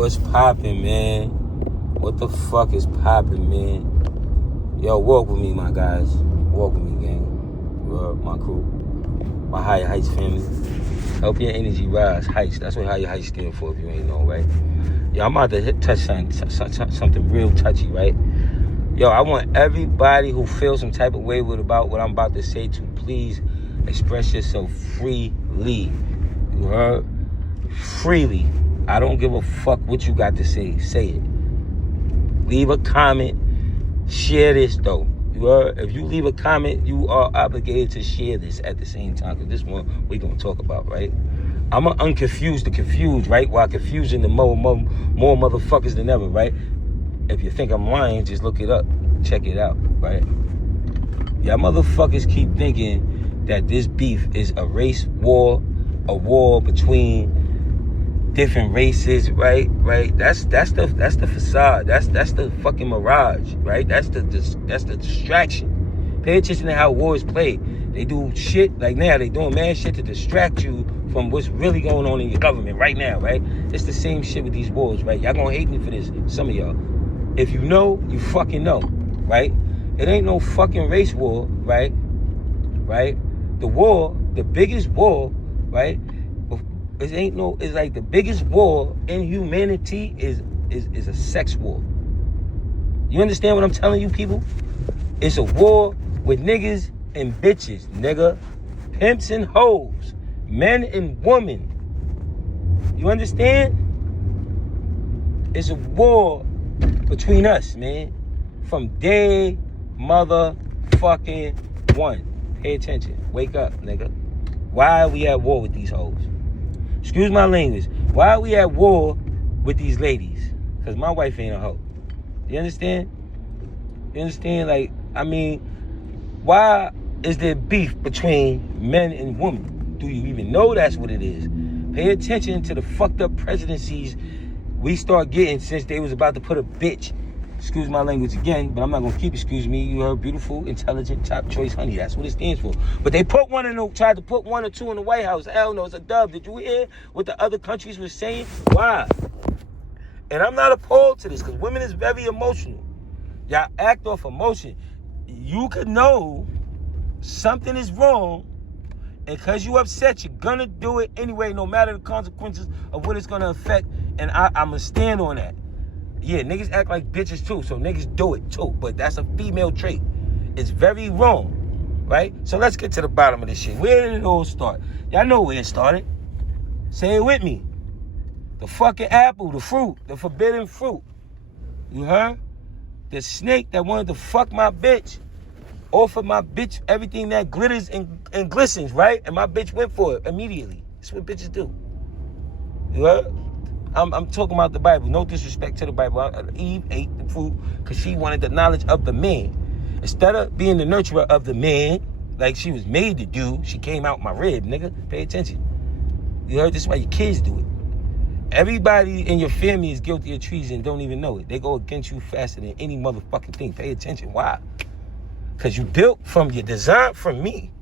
What's poppin', man? What the fuck is poppin', man? Yo, walk with me, my guys. Walk with me, gang. My crew. My Higher Heights family. Help your energy rise. Heights. That's what Higher Heights stand for, if you ain't know, right? Yo, I'm about to touch something real touchy, right? Yo, I want everybody who feels some type of way about what I'm about to say to please express yourself freely. You heard? Freely. I don't give a fuck what you got to say. Say it. Leave a comment. Share this, though. You heard? If you leave a comment, you are obligated to share this at the same time, because this one we're going to talk about, right? I'm going to unconfuse the confused, right? While confusing the more motherfuckers than ever, right? If you think I'm lying, just look it up. Check it out, right? Y'all motherfuckers keep thinking that this beef is a race war, a war between different races, right? That's the facade. That's the fucking mirage, right? That's the distraction. Pay attention to how wars play. They do shit like now. They doing mad shit to distract you from what's really going on in your government right now, right? It's the same shit with these wars, right? Y'all gonna hate me for this, some of y'all. If you know, you fucking know, right? It ain't no fucking race war, right? Right? The war, the biggest war, right? It's like the biggest war in humanity is a sex war. You understand what I'm telling you, people? It's a war with niggas and bitches, nigga. Pimps and hoes. Men and women. You understand? It's a war between us, man. From day motherfucking one. Pay attention. Wake up, nigga. Why are we at war with these hoes? Excuse my language. Why are we at war with these ladies? Because my wife ain't a hoe. You understand? You understand? Like, I mean, why is there beef between men and women? Do you even know that's what it is? Pay attention to the fucked up presidencies we start getting since they was about to put a bitch. Excuse my language again, but I'm not gonna keep excuse me. You heard beautiful, intelligent, top choice honey. That's what it stands for. But they tried to put one or two in the White House. Hell no, it's a dub. Did you hear what the other countries were saying? Why? And I'm not opposed to this, because women is very emotional. Y'all act off emotion. You could know something is wrong, and because you upset, you're gonna do it anyway, no matter the consequences of what it's gonna affect. And I'm gonna stand on that. Yeah, niggas act like bitches too, so niggas do it too. But that's a female trait. It's very wrong, right? So let's get to the bottom of this shit. Where did it all start? Y'all know where it started. Say it with me. The fucking apple, the fruit, the forbidden fruit. You heard? The snake that wanted to fuck my bitch offered my bitch everything that glitters and glistens, right? And my bitch went for it immediately. That's what bitches do. You heard? I'm talking about the Bible. No disrespect to the Bible. Eve ate the fruit because she wanted the knowledge of the man. Instead of being the nurturer of the man, like she was made to do, she came out my rib, nigga. Pay attention. You heard? This is why your kids do it. Everybody in your family is guilty of treason and don't even know it. They go against you faster than any motherfucking thing. Pay attention. Why? Because you built from your design from me.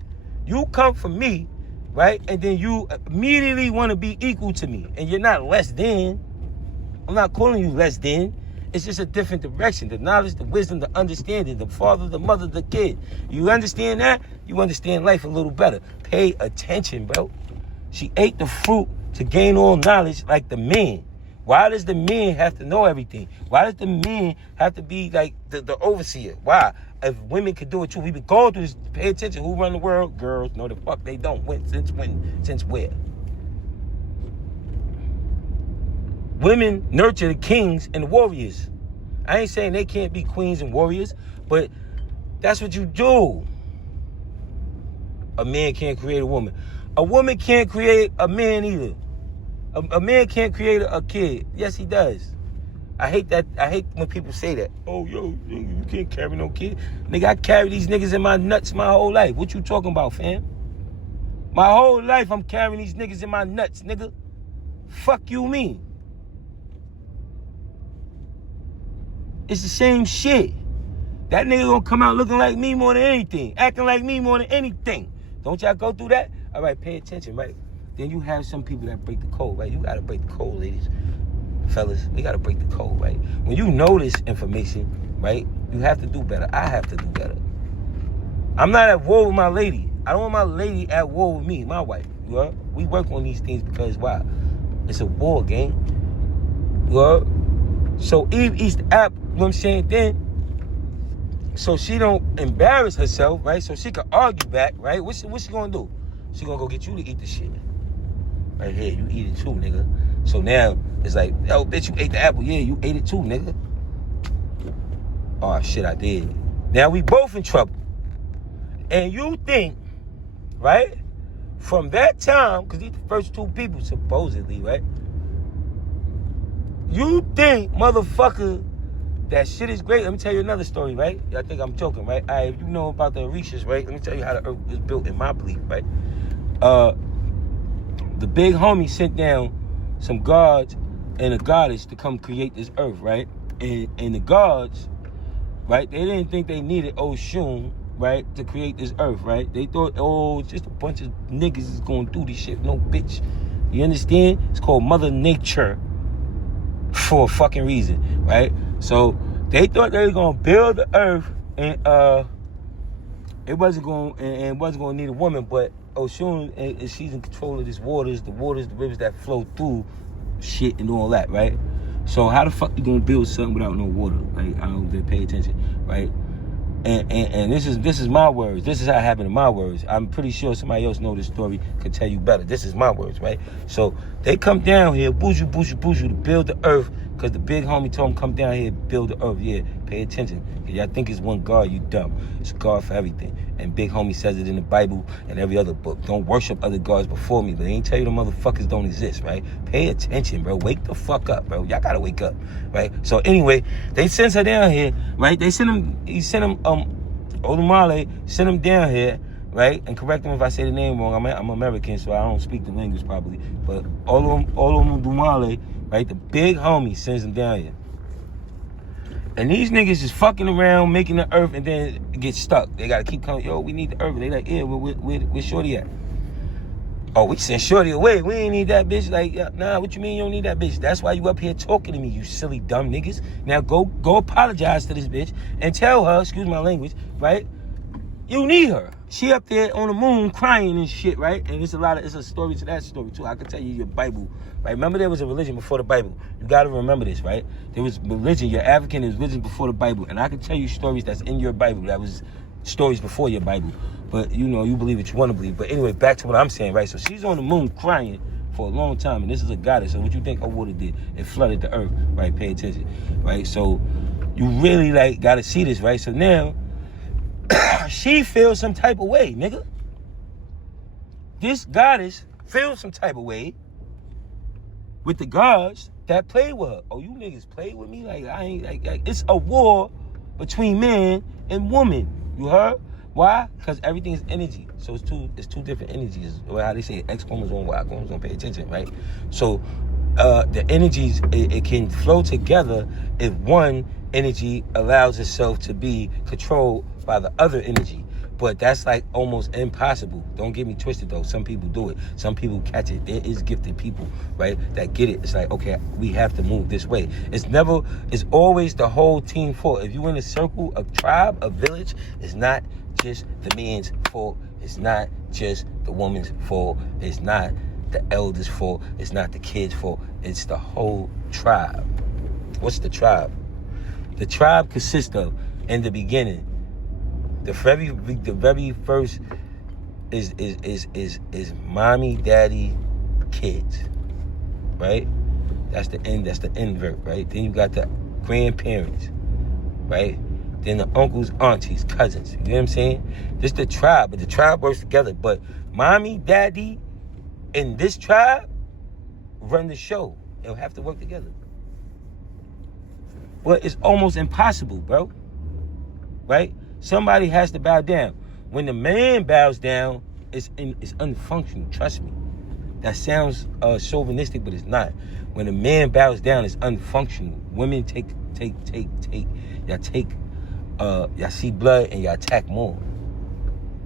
You come from me. Right? And then you immediately want to be equal to me. And you're not less than. I'm not calling you less than. It's just a different direction. The knowledge, the wisdom, the understanding, the father, the mother, the kid. You understand that? You understand life a little better. Pay attention, bro. She ate the fruit to gain all knowledge like the man. Why does the man have to know everything? Why does the man have to be like the overseer? Why? If women could do it too, we be going through this. Pay attention. Who run the world? Girls. No, the fuck they don't. When? Since where? Women nurture the kings and the warriors. I ain't saying they can't be queens and warriors, but that's what you do. A man can't create a woman. A woman can't create a man either. A man can't create a kid. Yes, he does. I hate that. I hate when people say that. Oh, yo, you can't carry no kid. Nigga, I carry these niggas in my nuts my whole life. What you talking about, fam? My whole life, I'm carrying these niggas in my nuts, nigga. Fuck you mean? It's the same shit. That nigga gonna come out looking like me more than anything. Acting like me more than anything. Don't y'all go through that? All right, pay attention, right? Then you have some people that break the code, right? You gotta break the code, ladies. fellas, we gotta break the code, right? When you know this information, right, you have to do better. I have to do better. I'm not at war with my lady. I don't want my lady at war with me, my wife. You know? We work on these things because why? It's a war, gang. You know? So Eve eats the apple, you know what I'm saying? Then, so she don't embarrass herself, right? So she can argue back, right? What's she gonna do? She gonna go get you to eat the shit. Right here, you eat it too, nigga. So now, it's like, yo, bitch, you ate the apple. Yeah, you ate it too, nigga. Oh, shit, I did. Now we both in trouble. And you think, right, from that time, because these the first two people, supposedly, right? You think, motherfucker, that shit is great. Let me tell you another story, right? I think I'm joking, right? All right, if you know about the Orishas, right? Let me tell you how the earth was built in my belief, right? The big homie sent down some gods and a goddess to come create this earth, right? And the gods, right, they didn't think they needed Oshun, right, to create this earth, right? They thought, oh, just a bunch of niggas is going to do this shit. No, bitch. You understand? It's called Mother Nature for a fucking reason, right? So they thought they were going to build the earth and it wasn't going to need a woman, but Oshun, she's in control of the waters, the rivers that flow through shit and all that, right? So how the fuck you gonna build something without no water? Like, I don't pay attention, right? And this is my words. This is how it happened in my words. I'm pretty sure somebody else know this story could tell you better. This is my words, right? So they come down here, boozoo, to build the earth, because the big homie told them come down here and build the earth. Yeah, pay attention. Because y'all think it's one God, you dumb. It's a God for everything. And big homie says it in the Bible and every other book. Don't worship other gods before me. But they ain't tell you the motherfuckers don't exist, right? Pay attention, bro. Wake the fuck up, bro. Y'all gotta wake up, right? So anyway, they sent her down here, right? He sent him, Olumale sent him down here, right? And correct him if I say the name wrong. I'm American, so I don't speak the language probably. But Olumale, right? The big homie sends him down here. And these niggas is fucking around, making the earth, and then get stuck. They gotta keep coming, yo, we need the earth. And they like, yeah, where Shorty at? Oh, we sent Shorty away. We ain't need that bitch. Like, nah, what you mean you don't need that bitch? That's why you up here talking to me, you silly dumb niggas. Now go apologize to this bitch and tell her, excuse my language, right? You need her. She up there on the moon crying and shit, right? And it's a story to that story too. I can tell you your Bible, right? Remember there was a religion before the Bible. You gotta remember this, right? There was religion, your African is religion before the Bible. And I can tell you stories that's in your Bible that was stories before your Bible. But you know, you believe what you want to believe. But anyway, back to what I'm saying, right? So she's on the moon crying for a long time, and this is a goddess. So what you think her water did? It flooded the earth, right? Pay attention, right? So you really like gotta see this, right? So now she feels some type of way, nigga. This goddess feels some type of way with the gods that play with her. Oh, you niggas play with me? Like, I ain't, like it's a war between man and woman. You heard? Why? Because everything is energy. So it's two different energies. Or how they say X chromosome, Y chromosome, pay attention, right? So the energies, it can flow together if one energy allows itself to be controlled by the other energy. But that's like almost impossible. Don't get me twisted though. Some people do it. Some people catch it. There is gifted people, right, that get it. It's like, okay, we have to move this way. It's always the whole team fault. If you're in a circle, a tribe, a village, it's not just the man's fault. It's not just the woman's fault. It's not the elders' fault. It's not the kids' fault. It's the whole tribe. What's the tribe? The tribe consists of, in the beginning, the very first is mommy, daddy, kids, right? That's the invert, right? Then you got the grandparents, right? Then the uncles, aunties, cousins. You know what I'm saying? This is the tribe, but the tribe works together. But mommy, daddy, and this tribe run the show. They'll have to work together. Well, it's almost impossible, bro. Right? Somebody has to bow down. When the man bows down, it's unfunctional. Trust me. That sounds chauvinistic, but it's not. When a man bows down, it's unfunctional. Women take. Y'all see blood and y'all attack more.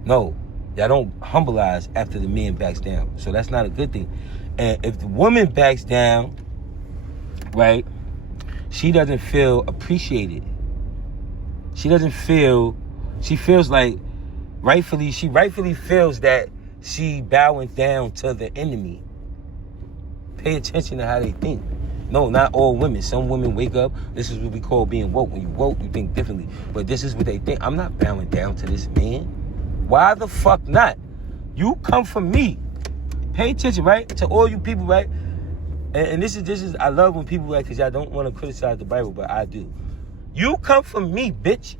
No, y'all don't humbleize after the man backs down. So that's not a good thing. And if the woman backs down, right? She doesn't feel appreciated. She feels like she rightfully feels that she bowing down to the enemy. Pay attention to how they think. No, not all women. Some women wake up. This is what we call being woke. When you woke, you think differently. But this is what they think. I'm not bowing down to this man. Why the fuck not? You come from me. Pay attention, right? To all you people, right? And this is, I love when people like, because I don't want to criticize the Bible, but I do. You come from me, bitch.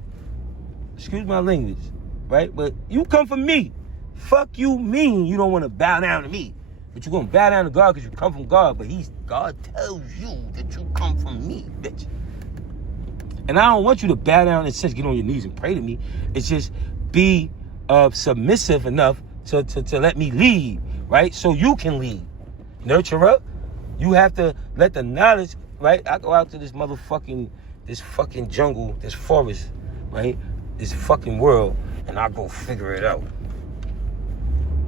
Excuse my language, right? But you come from me. Fuck you mean you don't want to bow down to me. But you're going to bow down to God because you come from God. But God tells you that you come from me, bitch. And I don't want you to bow down and just get on your knees and pray to me. It's just be submissive enough to let me lead, right? So you can lead. Nurture up. You have to let the knowledge, right? I go out to this fucking jungle, this forest, right? This fucking world, and I go figure it out,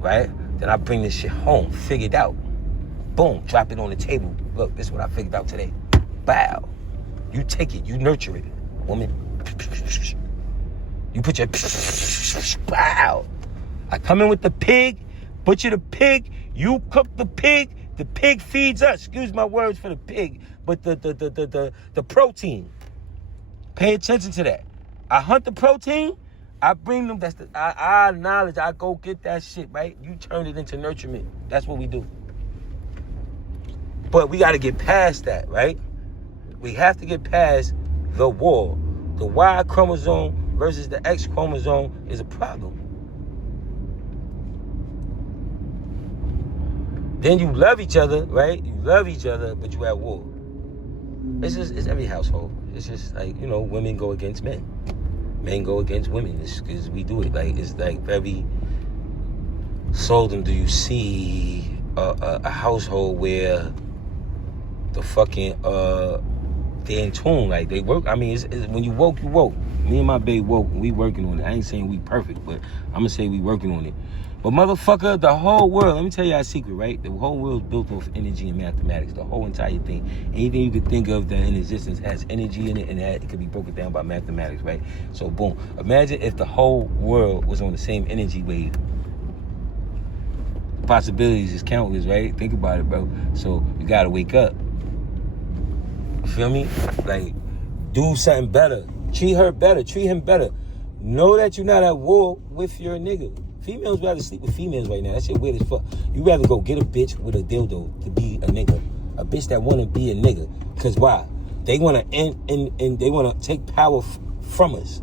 right? Then I bring this shit home, figured out. Boom, drop it on the table. Look, this is what I figured out today. Bow. You take it, you nurture it, woman. You put your bow. I come in with the pig, butcher the pig, you cook the pig feeds us. Excuse my words for the pig, but the protein. Pay attention to that. I hunt the protein, I bring them, that's our knowledge, I go get that shit, right? You turn it into nurturement. That's what we do. But we got to get past that, right? We have to get past the war. The Y chromosome versus the X chromosome is a problem. Then you love each other, right? You love each other, but you at war. It's every household. It's just like, women go against men. Men go against women. It's because we do it. Like, it's like very seldom do you see a household where the fucking they're in tune. Like, they work. I mean, it's when you woke, you woke. Me and my babe woke, and we working on it. I ain't saying we perfect, but I'm gonna say we working on it. But motherfucker, the whole world, let me tell you our secret, right? The whole world is built off energy and mathematics. The whole entire thing. Anything you could think of that in existence has energy in it, and that it could be broken down by mathematics, right? So boom. Imagine if the whole world was on the same energy wave. The possibilities is countless, right? Think about it, bro. So you gotta wake up. You feel me? Like, do something better. Treat her better. Treat him better. Know that you're not at war with your nigga. Females rather sleep with females right now. That shit weird as fuck. You rather go get a bitch with a dildo to be a nigga. A bitch that want to be a nigga. Because why? They want to and they want to take power from us.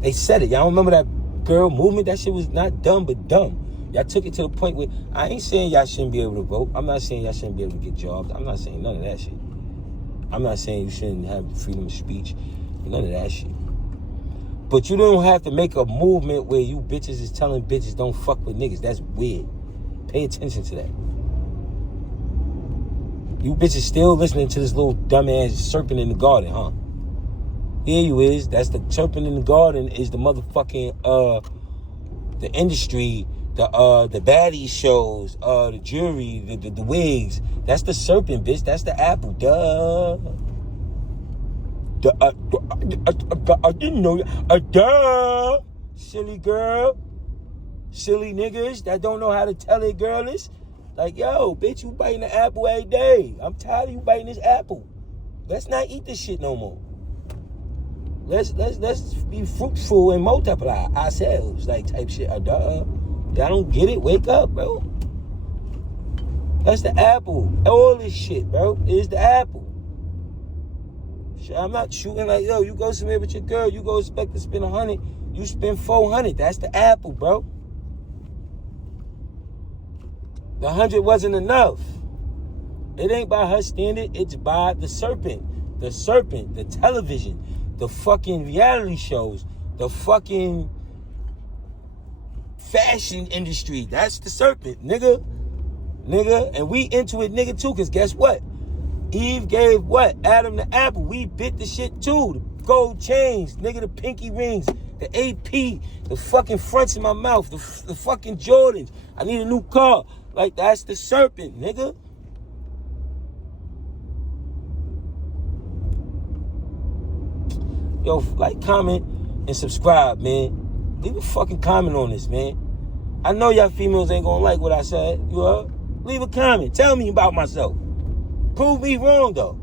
They said it. Y'all remember that girl movement? That shit was not dumb, but dumb. Y'all took it to the point where I ain't saying y'all shouldn't be able to vote. I'm not saying y'all shouldn't be able to get jobs. I'm not saying none of that shit. I'm not saying you shouldn't have freedom of speech. None of that shit. But you don't have to make a movement where you bitches is telling bitches don't fuck with niggas. That's weird. Pay attention to that. You bitches still listening to this little dumbass serpent in the garden, huh? Here you is. That's the serpent in the garden is the motherfucking, the industry, the baddie shows, the jury, the wigs. That's the serpent, bitch. That's the apple. Duh. I didn't know. Duh. Silly girl. Silly niggas that don't know how to tell it girlish. Like, yo, bitch, you biting the apple every day. I'm tired of you biting this apple. Let's not eat this shit no more. Let's be fruitful and multiply ourselves, like type shit. Duh. Y'all don't get it? Wake up, bro. That's the apple. All this shit, bro, is the apple. I'm not shooting like, yo, you go somewhere with your girl, you go expect to spend 100, you spend 400. That's the apple, bro. The 100 wasn't enough. It ain't by her standard, it's by the serpent, the television, the fucking reality shows, the fucking fashion industry. That's the serpent, nigga. And we into it, nigga, too, because guess what? Eve gave what? Adam the apple. We bit the shit too. The gold chains, nigga, the pinky rings, the AP, the fucking fronts in my mouth, the fucking Jordans. I need a new car. Like, that's the serpent, nigga. Yo, like, comment, and subscribe, man. Leave a fucking comment on this, man. I know y'all females ain't gonna like what I said. You heard? Leave a comment. Tell me about myself. Prove me wrong, though.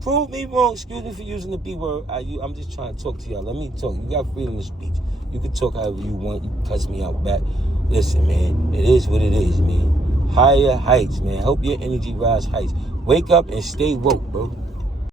Prove me wrong. Excuse me for using the B word. I'm just trying to talk to y'all. Let me talk. You got freedom of speech. You can talk however you want. You can cuss me out back. Listen, man. It is what it is, man. Higher heights, man. Help your energy rise heights. Wake up and stay woke, bro.